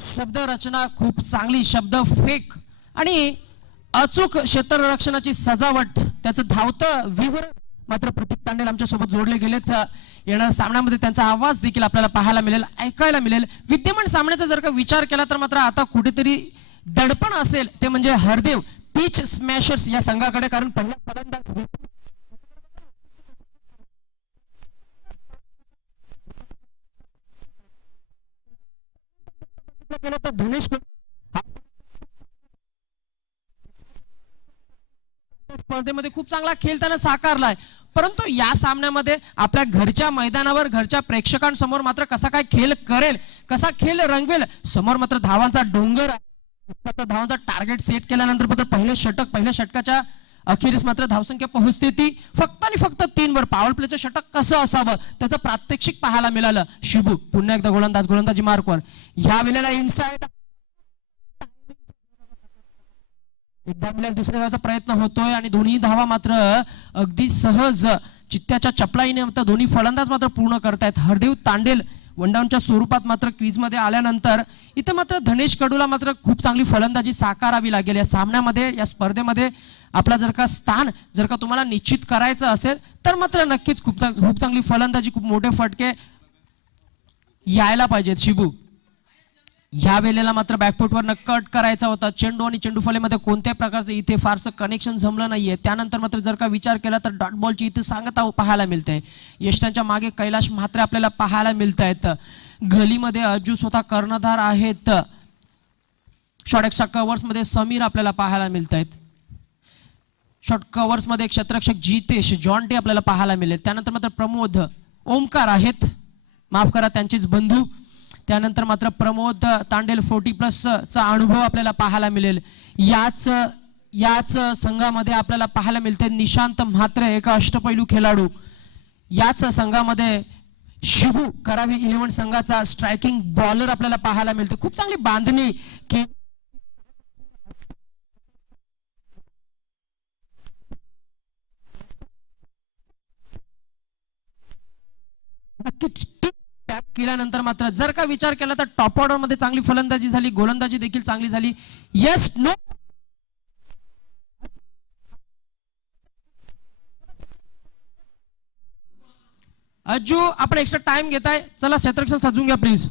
शब्द रचना खूप चांगली, शब्द फेक आणि अचूक क्षेत्ररक्षणाची सजावट, त्याचं धावतं विवरण मात्र प्रतीक तांडेल आमच्या सोबत जोडले गेलेत. येणाऱ्या सामन्यामध्ये त्यांचा आवाज देखील आपल्याला पाहायला मिळेल, ऐकायला मिळेल. विद्यमान सामन्याचा जर का विचार केला तर मात्र आता कुठेतरी दडपण असेल ते म्हणजे हरदेव पिच स्मॅशर्स या संघाकडे, कारण पहिला फलंदाज केलं तर धनेश स्पर्धेमध्ये खूप चांगला खेळ त्यानं साकारलाय. परंतु या सामन्यामध्ये आपल्या घरच्या मैदानावर घरच्या प्रेक्षकांसमोर मात्र कसा काय खेळ करेल, कसा खेळ रंगवेल. समोर मात्र धावांचा डोंगर, धावांचा टार्गेट सेट केल्यानंतर मात्र पहिल्या षटकाच्या अखेरीस मात्र धावसंख्या पोहोचते ती फक्त आणि फक्त 3 वर. पॉवर प्लेचं षटक कसं असावं त्याचं प्रात्यक्षिक पाहायला मिळालं. शिबू पुन्हा एकदा गोलंदाजी मार्कवर. ह्या वेळेला इनसाइड एकदा मिळेल, दुसऱ्या धावाचा प्रयत्न होतोय आणि दोन्ही धावा मात्र अगदी सहज चित्त्याच्या चपलाईने दोन्ही फलंदाज मात्र पूर्ण करतायत. हरदेव तांडेल वनडाऊनच्या स्वरूपात मात्र क्रीजमध्ये आल्यानंतर इथे मात्र धनेश कडूला मात्र खूप चांगली फलंदाजी साकारावी लागेल. या सामन्यामध्ये, या स्पर्धेमध्ये आपला जर का स्थान जर का तुम्हाला निश्चित करायचं असेल तर मात्र नक्कीच खूप चांगली फलंदाजी, खूप मोठे फटके यायला पाहिजेत. शिबू ह्या वेळेला मात्र बॅकफुटवर कट करायचा होता. चेंडू आणि चेंडू फलीमध्ये कोणत्याही प्रकारचं इथे फारसं कनेक्शन जमलं नाहीये. त्यानंतर मात्र जर का विचार केला तर डॉट बॉलची इथे सांगता पाहायला मिळते. यष्टांच्या मागे कैलाश म्हात्रे आपल्याला पाहायला मिळत आहेत. गलीमध्ये अज्जू स्वतः कर्णधार आहेत. शॉर्ट कव्हर्स मध्ये समीर आपल्याला पाहायला मिळत आहेत. शॉर्ट कव्हर्स मध्ये क्षेत्ररक्षक जितेश जॉन्टे आपल्याला पाहायला मिळेल. त्यानंतर मात्र प्रमोद ओमकार आहेत, माफ करा त्यांचेच बंधू. त्यानंतर मात्र प्रमोद तांडेल 40+ चा अनुभव आपल्याला पाहायला मिळेल. याच संघामध्ये आपल्याला पाहायला मिळते निशांत म्हात्रे, एक अष्टपैलू खेळाडू. याच संघामध्ये शिबू करावी 11 संघाचा स्ट्रायकिंग बॉलर आपल्याला पाहायला मिळतो. खूप चांगली बांधणी की नक्कीच केल्यानंतर मात्र जर का विचार केला तर टॉप ऑर्डर मध्ये चांगली फलंदाजी झाली, गोलंदाजी देखील चांगली झाली. येस नो अज्जू आपण एक्स्ट्रा टाइम घेताय, चला क्षेत्ररक्षण सजून घ्या प्लीज.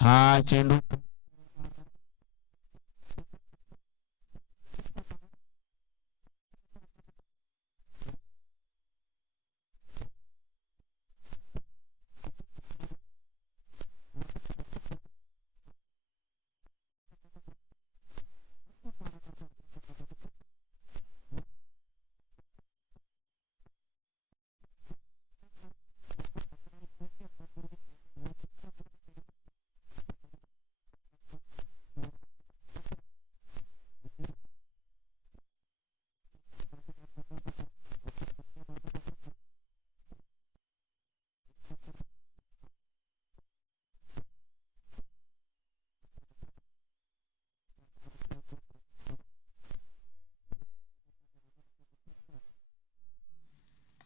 हा चेंडू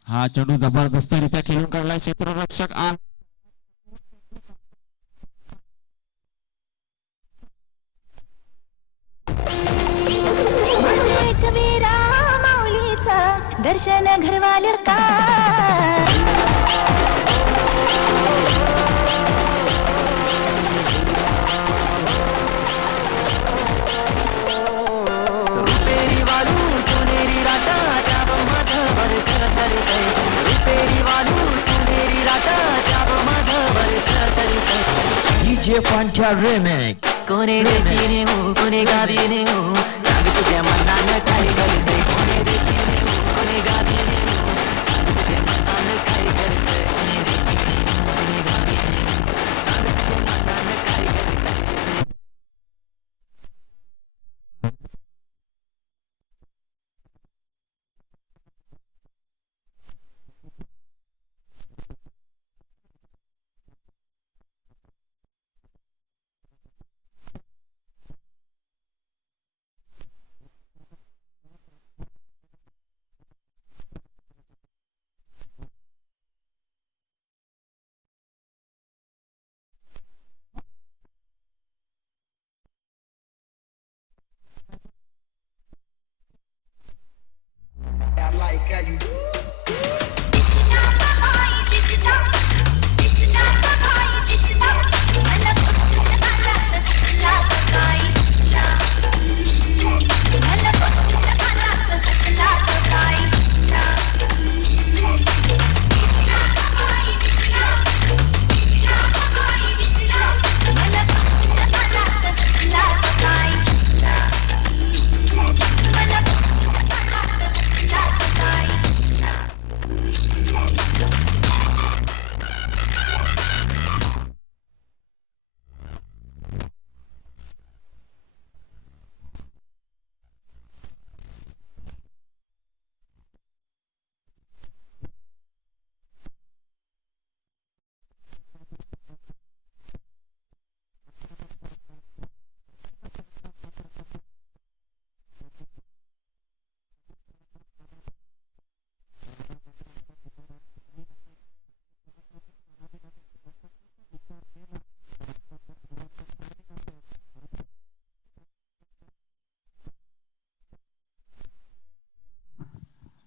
हा चेंडू जबरदस्तरित्या खेळून काढला क्षेत्ररक्षक माझे एकवीरा माऊलीचं दर्शन घरवाल्या का रुपेरी वालू सोनेरी राता जाब माझं बरं तरी रुपेरी वालू सोनेरी राता जाब माझं बरं तरी DJ Fanta Remix. कोणे देशीने हो कोणे गावीने हो सांग तुझ्या मनानं काय करते कोणे देशीने हो कोणे गावीने हो सांग तुझ्या मनानं काय करते कोणे देशीने हो कोणे गावीने हो सांग तुझ्या मनानं काय करते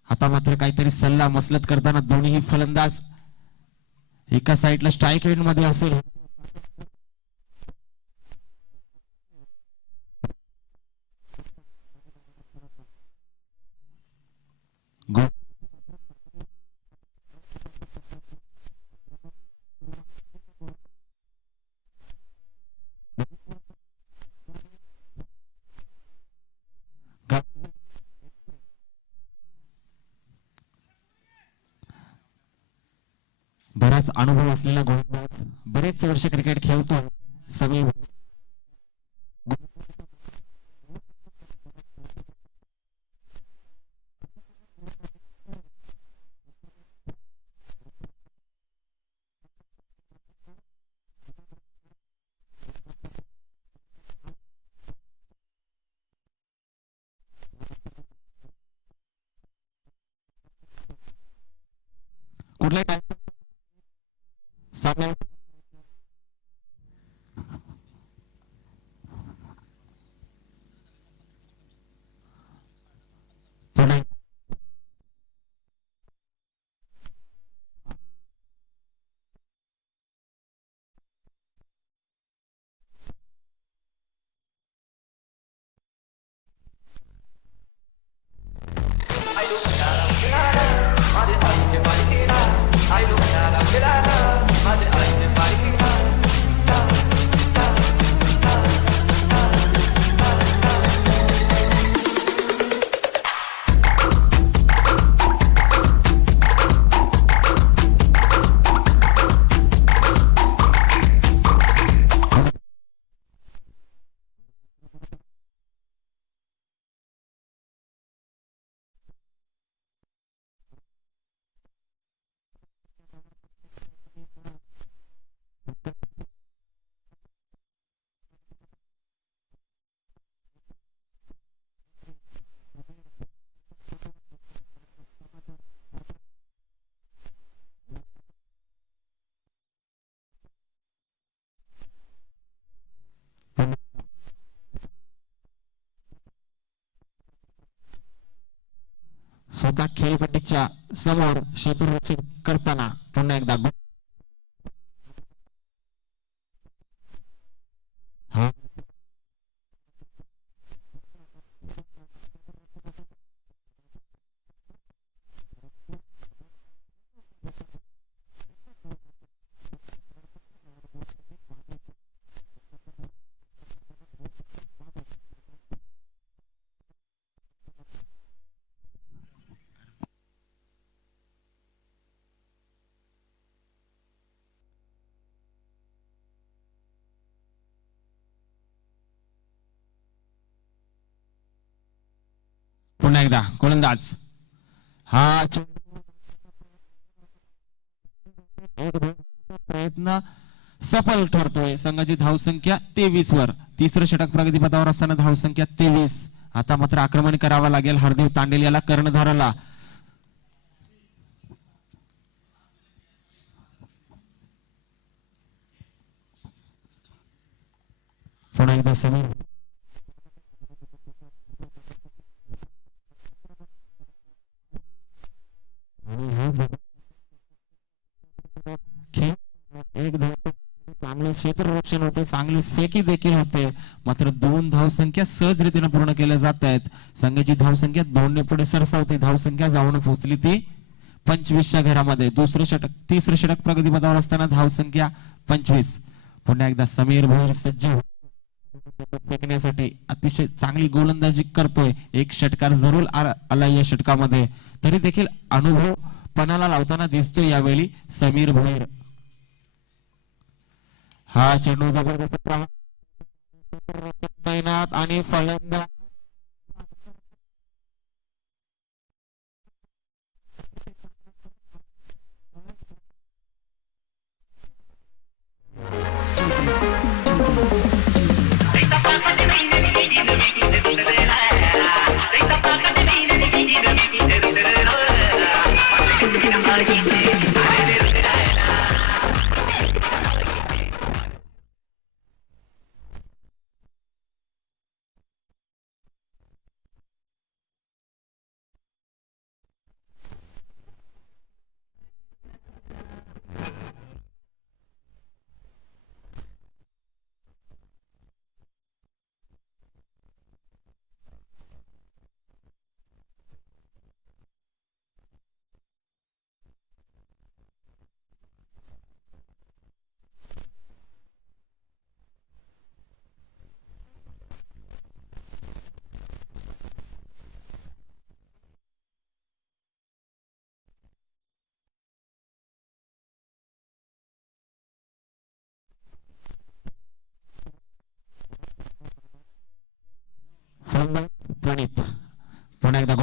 आता मात्र काहीतरी सल्ला मसलत करताना दोन्ही फलंदाज एका साईडला स्ट्राईक एंड मध्ये असेल बराच अनुभव असलेला गोलंदाज बरेच वर्ष क्रिकेट खेळतो समीर कुठल्या टाइम सामन्या स्वतः खेळपट्टीच्या समोर क्षेत्ररक्षण करताना पुन्हा एकदा पुन्हा एकदा गोलंदाज हा प्रयत्न सफल ठरतोय. संघाची धावसंख्या 23 वर. तिसरं षटक प्रगतीपथावर असताना धावसंख्या 23. आता मात्र आक्रमण करावं लागेल हरदेव तांडेल याला कर्णधाराला. पुन्हा एकदा समीर चांगले क्षेत्ररक्षण होते, चांगली फेकी देखील होते. मात्र 2 धावसंख्या सहजरीतीने पूर्ण केल्या जात आहेत. संघाची धावसंख्या 2 ने पुढे सरसावते. धावसंख्या जाऊन पोहोचली ती 25च्या घरामध्ये. तिसरं षटक प्रगतीपथावर असताना धावसंख्या 25. पुन्हा एकदा समीर भोईर सज्ज फेकण्यासाठी अतिशय चांगली गोलंदाजी करतोय. एक षटकार जरूर आला या षटकामध्ये, तरी देखील अनुभव पणाला लावताना दिसतोय यावेळी समीर भोईर. हा चेंडू जबरदस्त तैनात आणि फलंदाज प्रणित. पुन्हा एकदा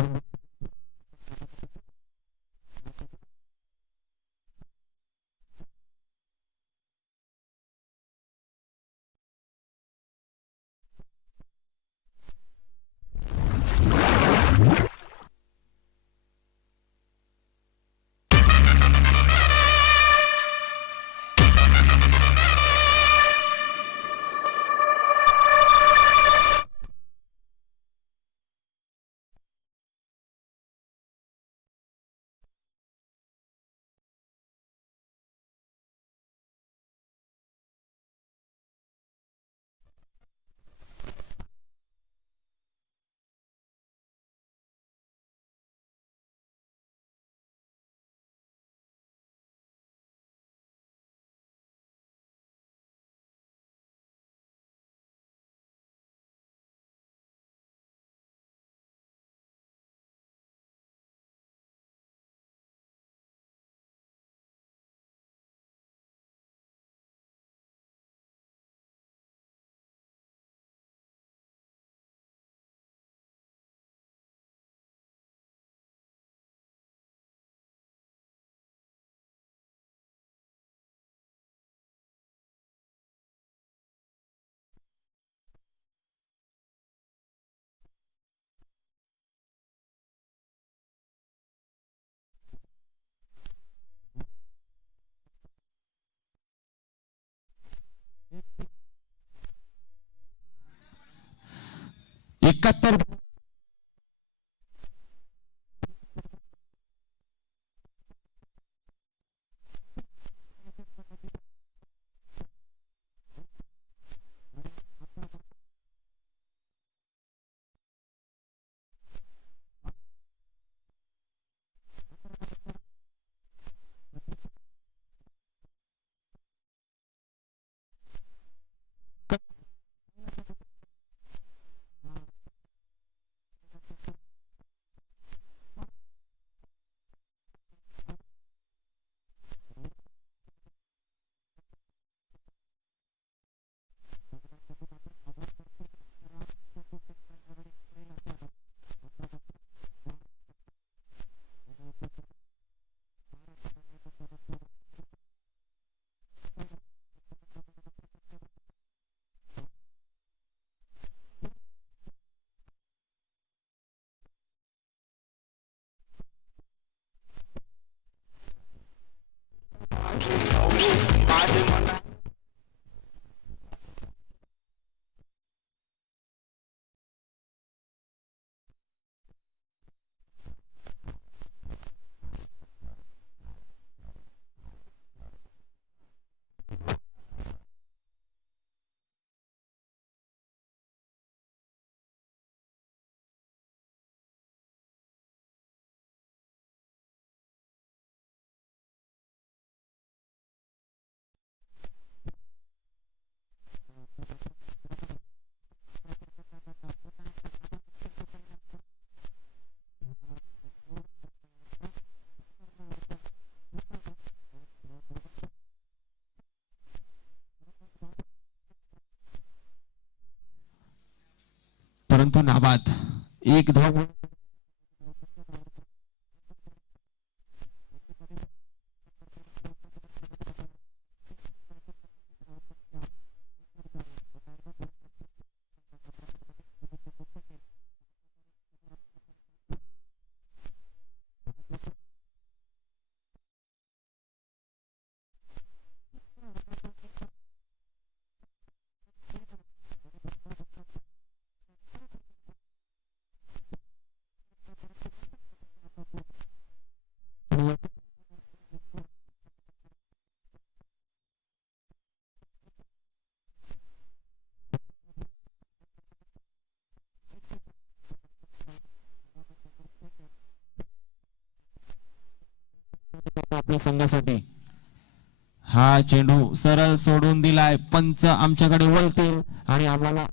परंतु नाबाद एक धाव आपल्या संघासाठी हा चेंडू सरळ सोडून दिलाय. पंच आमच्याकडे वळतील आणि आम्हाला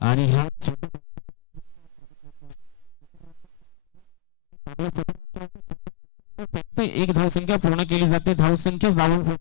आणि ह्या फक्त एक धावसंख्या पूर्ण केली जाते. धावसंख्या धावून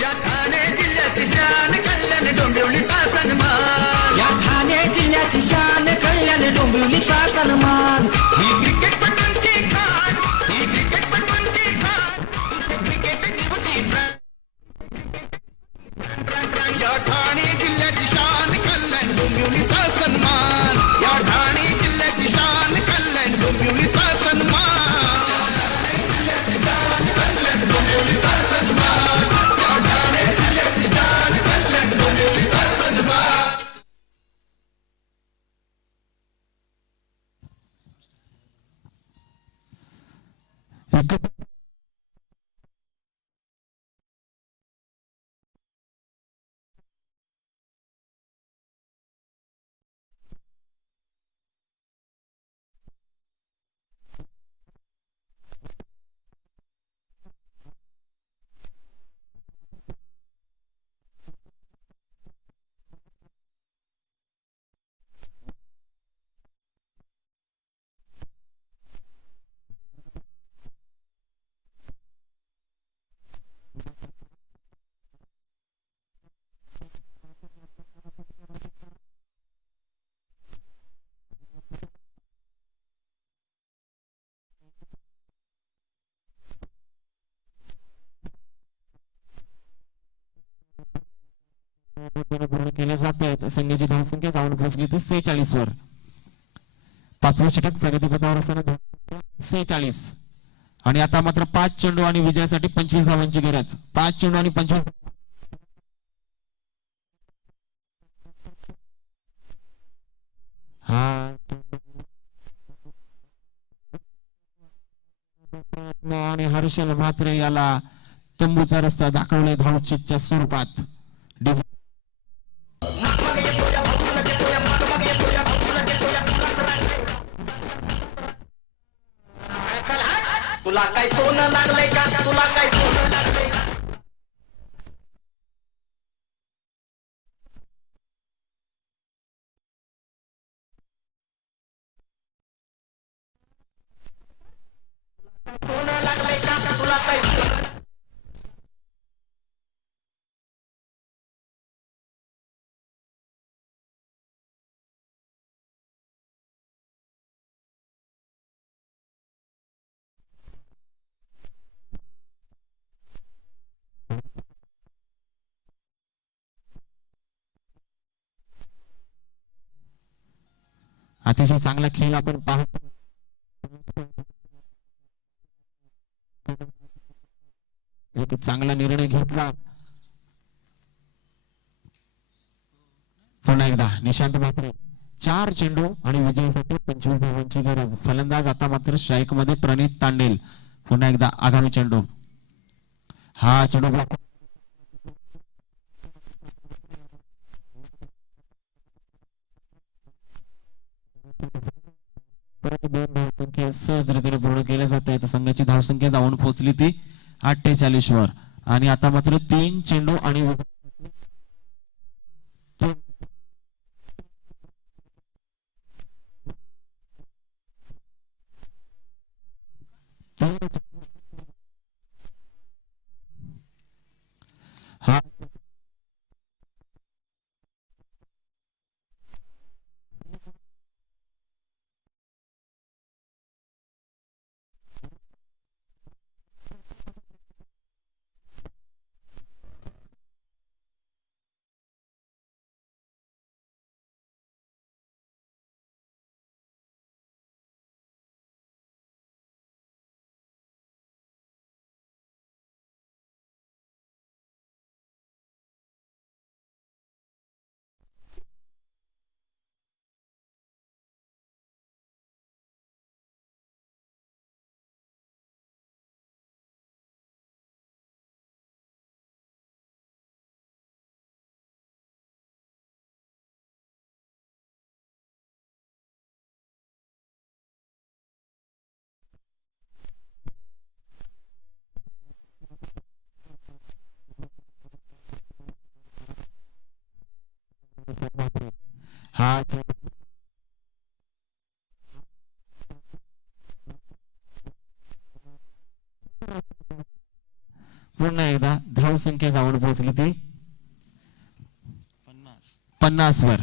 या ठाणे जिल्ह्याची शान कल्याण डोंबिवलीचा सन्मान. या ठाणे जिल्ह्याची शान कल्याण डोंबिवलीचा सन्मान. ही क्रिकेटपटूंची खाण, ही क्रिकेटपटूंची खाण. क्रिकेट होती या ठाणे जिल्ह्याची शान कल्याण डोंबिवलीचा सन्मान. या ठाणे जिल्ह्याची शान कल्याण डोंबिवलीचा सन्मान. पूर्ण केले जात आहेत. संघाची धावसंख्या जाऊन पोहोचली ती 46 वर. पाचवा षटक प्रगतीपथावर असताना 46 आणि आता मात्र 5 चेंडू आणि विजयासाठी 25 धावांची गरज. 5 चेंडू आणि 25. आणि हर्षल म्हात्रे याला तंबूचा रस्ता दाखवलाय धावचीतच्या स्वरूपात. तुला काय सोनं लागलंय का? तुला काय सोनं लागलंय का? सोनं लागलंय का? तुला काय सोनं? अतिशय चांगला खेळ आपण पाहतो. एक चांगला निर्णय घेतला. पुन्हा एकदा निशांत म्हात्रे 4 चेंडू आणि विजयासाठी 25 धावांची गरज. फलंदाज आता मात्र स्ट्राईक मध्ये प्रणित तांडेल. पुन्हा एकदा आगामी चेंडू. हा चेंडू ब्लॉक. परत 2 धावसंख्या सहजरित्याने पूर्ण केल्या जात आहेत. संघाची धावसंख्या जाऊन पोहोचली ती 48 वर आणि आता मात्र 3 चेंडू आणि हा पुन्हा एकदा धावसंख्या जाऊन पोहोचली ती 50 वर.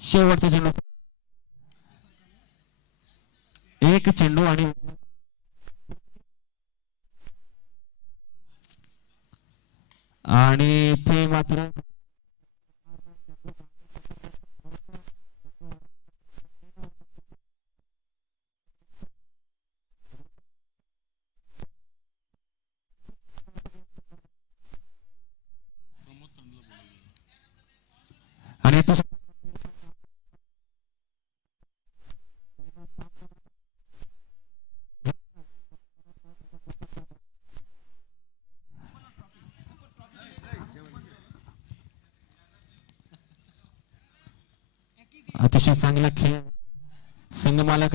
शेवटचा चेंडू. एक चेंडू आणि ते मात्र आणि अतिशय चांगला खेळ. संघ मालक